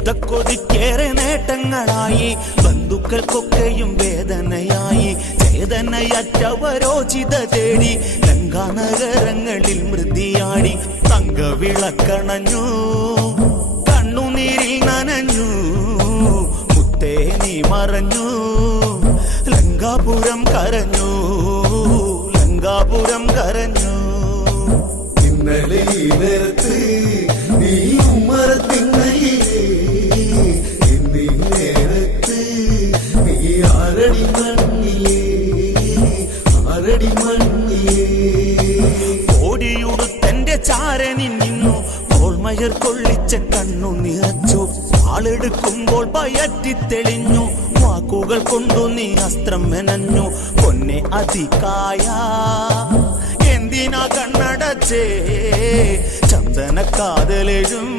യുദ്ധക്കൊതിക്കേറെ നേട്ടങ്ങളായി, ബന്ധുക്കൾക്കൊക്കെയും വേദനയായി. ചേതനയറ്റവരോ ചിത തേടി ലങ്കാനഗരങ്ങളിൽ മൃതിയാടി. തങ്കവിളക്കണഞ്ഞു, കണ്ണുനീരിൽ നനഞ്ഞു, മുത്തേ നീ മറഞ്ഞു, ലങ്കാപുരം കരഞ്ഞു, ലങ്കാപുരം കരഞ്ഞു. ഇന്നലെ ഈ നേരത്ത് നീ ഉമ്മറത്തിന്നയിലേ, ഇന്നീ നേരത്ത് നീ ആരടി മണ്ണിയേ, ആരടി മണ്ണിയേ. ഓടിയുടുത്തെന്റെ ചാരനിൽ നിന്നു ഓൾമയർ കൊള്ളിച്ച കണ്ണു നിറച്ചു. ആളെടുക്കുമ്പോൾ പയറ്റിത്തെളിഞ്ഞു, വാക്കുകൾ കൊണ്ടു നീ അസ്ത്രം മെനഞ്ഞു. പൊന്നെ അതികായ എന്തിനാ കണ്ണടച്ചേ, ചന്ദന കാതലെഴും